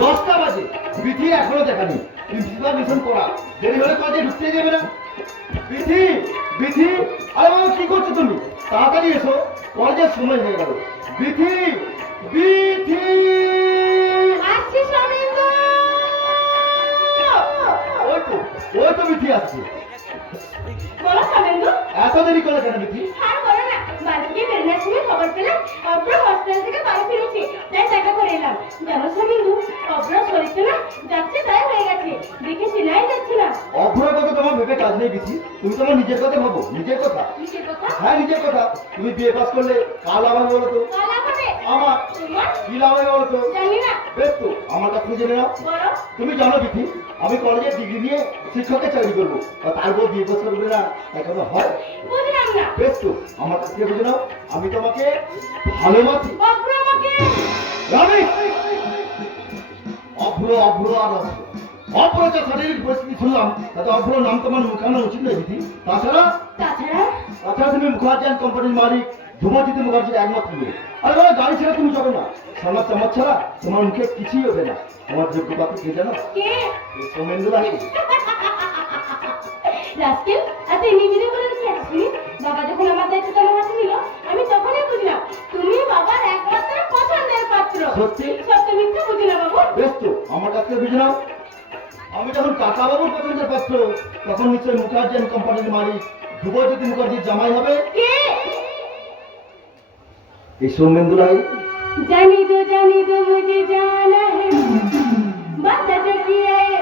দশটা বাজে। বিধি এখনও দেখানি। প্রিন্সিপাল মিশন করা দেরি হলে কাজে ঢুকতে দেবে না। বিধি বিধি আরে বাবা কি করছ তুমি? তাড়াতাড়ি এসো কলেজের সময় হয়ে গেল। বিধি বিধি। আসছি সমেন্দ্র ওই তো ওই তো বিধি আসছে। বলো এত দেরি করে কেন বিধি? আর বলো না খবর পেলাম হসপিটাল থেকে বাড়ি ফিরেছে। তাই দেখা করে এলাম। জানো অব্র না যাচ্ছে তাই হয়ে গেছে। দেখে চিনাই যাচ্ছে না। অভ্রের তোমার ভেবে কাজ নেই বিধি তুমি তোমার নিজের কথা ভাবো। নিজের কথা? নিজের কথা? হ্যাঁ নিজের কথা। তুমি বিয়ে পাস করলে কাল আমার বলো তো। কালা হবে আমার? তোমার? কি লাভ বলো তো? জানি না। বেশ তো আমার কাছ জেনে নাও। তুমি জানো বিধি আমি কলেজে ডিগ্রি নিয়ে শিক্ষকের চাকরি করব। তারপর বিয়ে পাস করবে না এখনও হয়। বুঝলাম না। বেশ তো আমার কাছ থেকে বুঝে নাও? আমি তোমাকে ভালোবাসি। আমাকে। অভ্র অভ্র আর অভ্র। অভ্র যে শারীরিক পরিস্থিতি শুনলাম তাতে অভ্র নাম তোমার মুখানো উচিত নয় বিধি তাছাড়া? তাছাড়া? তাছাড়া তুমি মুখার্জি অ্যান্ড কোম্পানির মালিক ধ্রুবজিৎ মুখার্জির একমাত্র মেয়ে। আরে বাবা গাড়ি ছাড়া তুমি যাবে না। সামনা চামচ ছাড়া তোমার মুখে কিছুই হবে না। তোমার যোগ্য পাত্র কে জানো? কে? এই সৌমেন্দ্র রানী রাস্কেল এত নিজের করে কি আসিনি বাবা যখন আমার দায়িত্ব তোমার হাতে নিল আমি তখনই বুঝলাম তুমি বাবার একমাত্র পছন্দের পাত্র। সত্যি? বুঝলাম আমি যখন কাকাবাবুর পছন্দের পাত্র তখন নিশ্চয়ই মুখার্জি অ্যান্ড কোম্পানির মালিক ধ্রুবজ্যোতি মুখার্জির জামাই হবে। এই সৌমেন্দু রায়। জানি তো জানি তো মুঝে জানা হে। বাতা তো কি আয়ে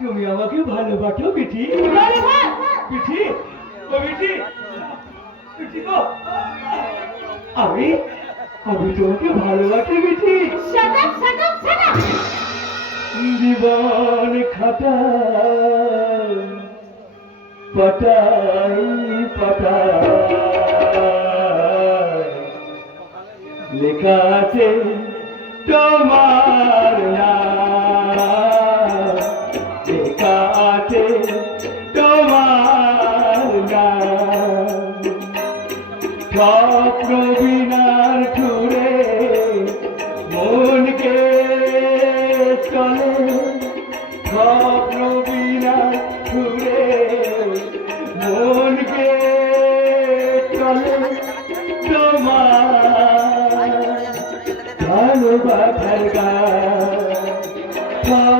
তুমি আমাকে ভালোবাসো বলো মিঠি ও গো। আমি আমি তোমাকে ভালোবাসি আপ জীবন খাতা পটাই পটাই লেখা আছে তোমার নাম। স্বপ্ন বিনার ছুড়ে মনকে চলে স্বপ্ন বিনার মনকে চলে তোমার ভালোবাসার গান।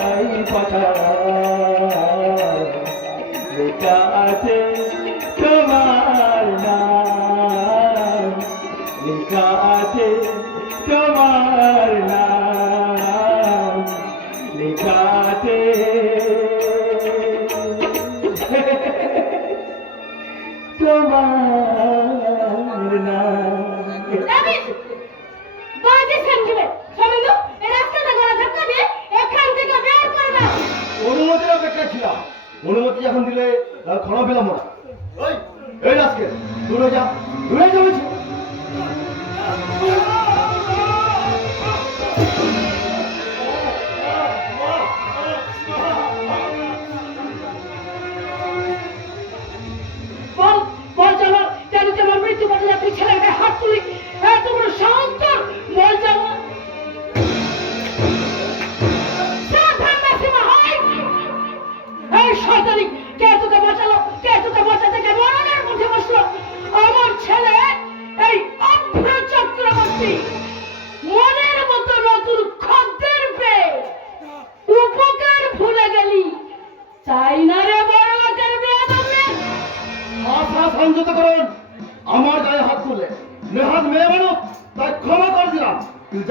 পাতাই পাতায় লেখা আছে তোমার নাম। লেখা এখন দিলে আহ, ক্ষমা পেলাম না। এই আজকে দূরে যা দূরে যা বলছি। বল বল জামা কেন তোমার মৃত্যু ছেলের গায়ে হাত তুলি এত বড় সাহস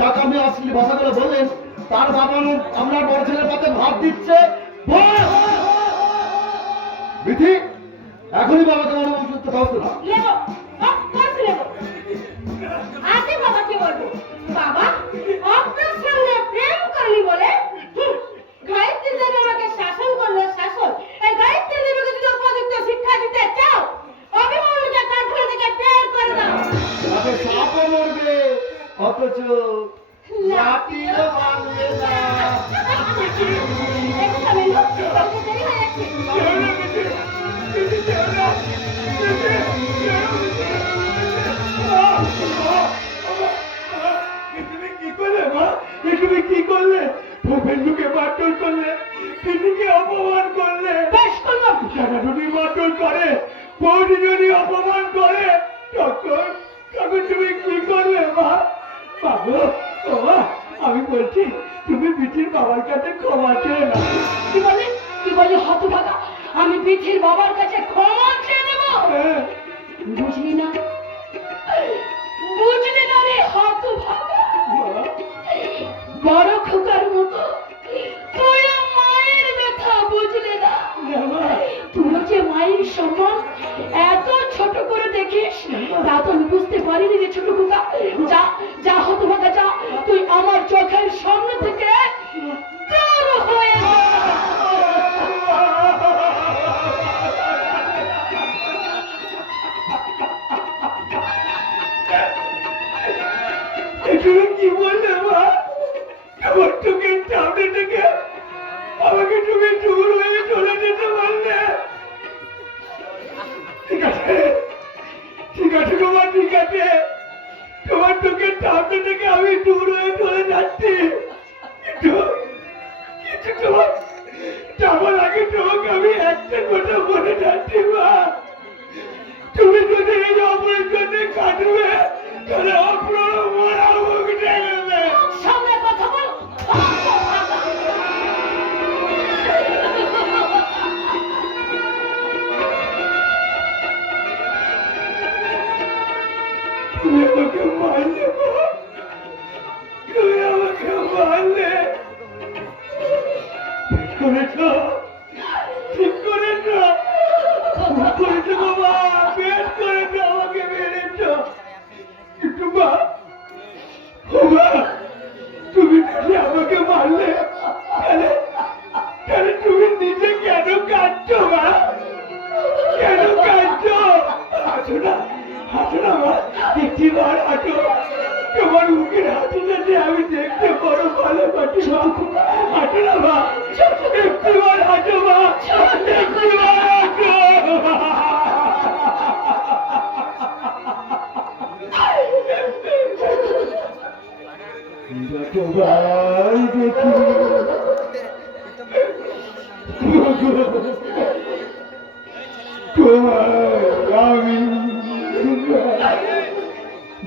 যাকে আপনি অশ্লীল ভাষা করে বললেন, তার বাবা আপনার বড় ছেলের পাতে ভাত দিচ্ছে। বিধি, এখনই বাবা তোমার করতে পারতো না? বাবা অথচ যাচ্ছে তুমি কি করলে মা? কি করলে? ভূপেন্দুকে মারধর করলে দিদিকে অপমান করলে। করলাম। মারধর করে বৌদি যদি অপমান করে তখন তখন তুমি বাবু আমি বলছি তুমি বিটির বাবার কাছে ক্ষমা চেয়ে না কি বলে? কি বলে হতভাগা আমি পৃথির বাবার কাছে ক্ষমা চেয়ে নেব? হ্যাঁ, বুঝলি না? বুঝলি না রে মা, বড় খোকার মতো। তুই মায়ের ব্যথা বুঝলি না? তুই যে মায়ের সম্মান এত ছোট করে দেখিস তা তো বুঝতে পারিনি রে ছোট খোকা। তোমার ঠিক তোমার চোখের সামনে থেকে আমি দূর হয়ে চলে যাচ্ছি। কিন্তু কিন্তু তোমার যাওয়ার আগে তোমাকে আমি একটা কথা বলে যাচ্ছি, মা। তুমি যদি এই অপারেশনে কাটবে তাহলে আপনার তুমি আমাকে মারলে মা। তুমি বার হাঁটো তোমার মুখের আমি দেখতে বড় ভালো পাচ্ছি মা। হাঁটো মা হাঁটো মা তোমার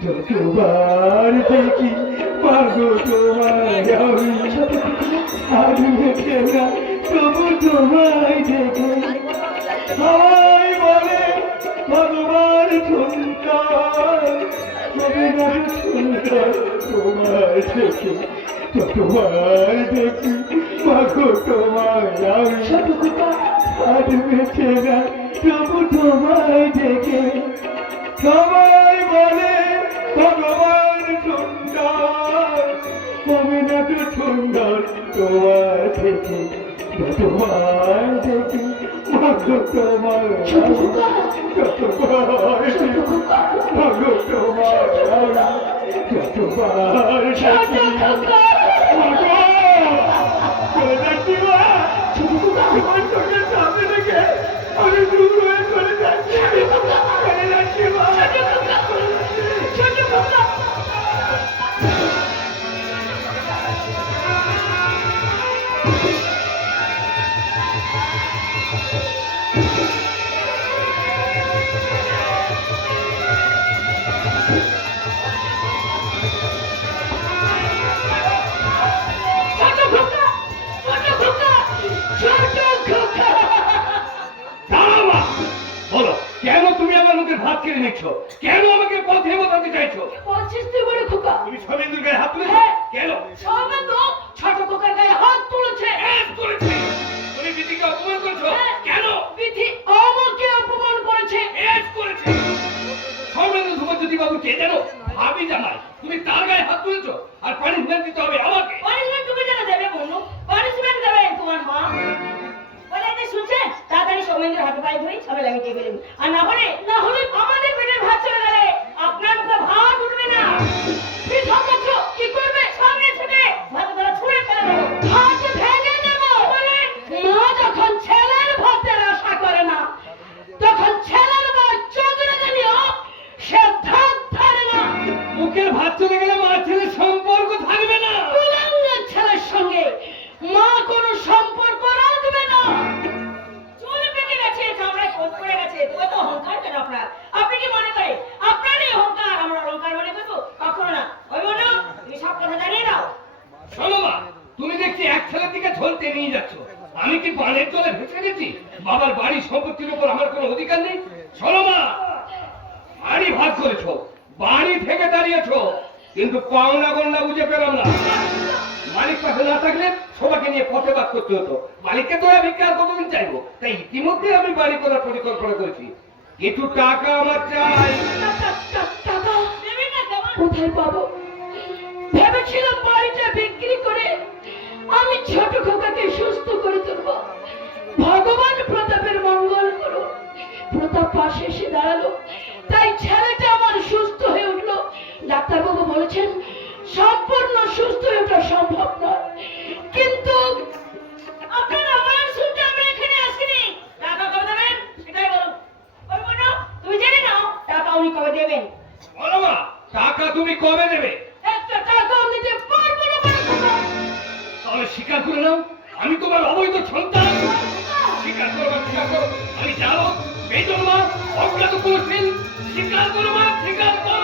যতবার দেখি, মাগো তোমার আমি। দেখে না, তবু তোমায় দেখে। সবাই বলে, ভগবান সুন্দর সুন্দর দেখে যতবার দেখি, মাগো তোমার আমি। বেঁচে না, তবু তোমায় দেখে। সবাই বলে ভগবান সুন্দর কবে না তো সুন্দর তোমার থেকে তোমার থেকে ভাগ্য তোমার ভাগ্য তোমার কেড়ে নিচ্ছ কেন আমাকে পথে বসাতে চাইছো? বলছিস তুই বড় খোকা? তুমি সবেন্দুর গায়ে হাত তুলেছো? হ্যাঁ। কেন? সৌমেন্দ্র ছোট খোকার গায়ে হাত তুলেছে। এক করেছি তুমি দিদিকে অপমান করেছ? হ্যাঁ। কেন? বিধি আমাকে অপমান করেছে। এক করেছি। বাবু কে জানো? ভাবি জামাই তুমি তার গায়ে হাত তুলেছো আর পানিশমেন্ট দিতে হবে আমাকে। পানিশমেন্ট পাওনা গন্ডা বুঝে পেলাম না। মালিক পাশে না থাকলে সবাইকে নিয়ে পথে বাদ করতে হতো। মালিককে তো ভিক্ষা আর কতদিন চাইব? তাই ইতিমধ্যে আমি বাড়ি করার পরিকল্পনা করেছি। কিছু টাকা আমার চাই। কোথায় পাবো? ভেবেছিলাম বাড়িটা বিক্রি করে আমি ছোট খোকাকে সুস্থ করে তুলব। ভগবান প্রতাপের মঙ্গল করো। প্রতাপ পাশে এসে দাঁড়াল। তাই ছেলেটা আমার সুস্থ হয়ে উঠল। ডাক্তারবাবু বলেছেন সম্পূর্ণ সুস্থ ওঠা সম্ভব নয়। কিন্তু আপনার আমার শুনতে আমরা এখানে আসিনি। টাকা কবে দেবেন? সেটাই বলুন। ওই বোনো, তুমি জেনে নাও টাকা উনি কবে দেবেন? বলো মা টাকা তুমি কবে দেবে? একটা টাকা আমি দিতে পারব না বড় খোকা। তাহলে স্বীকার করে নাও আমি তোমার অবৈধ সন্তান। স্বীকার করো মা, স্বীকার করো। আমি জানো বেতন মা অজ্ঞাত করছেন স্বীকার করো মা স্বীকার করো।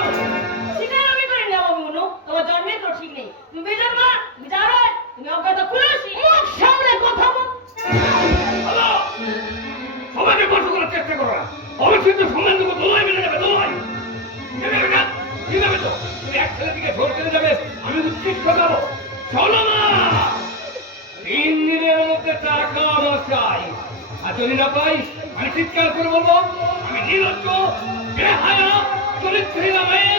Corinthians ainda vem.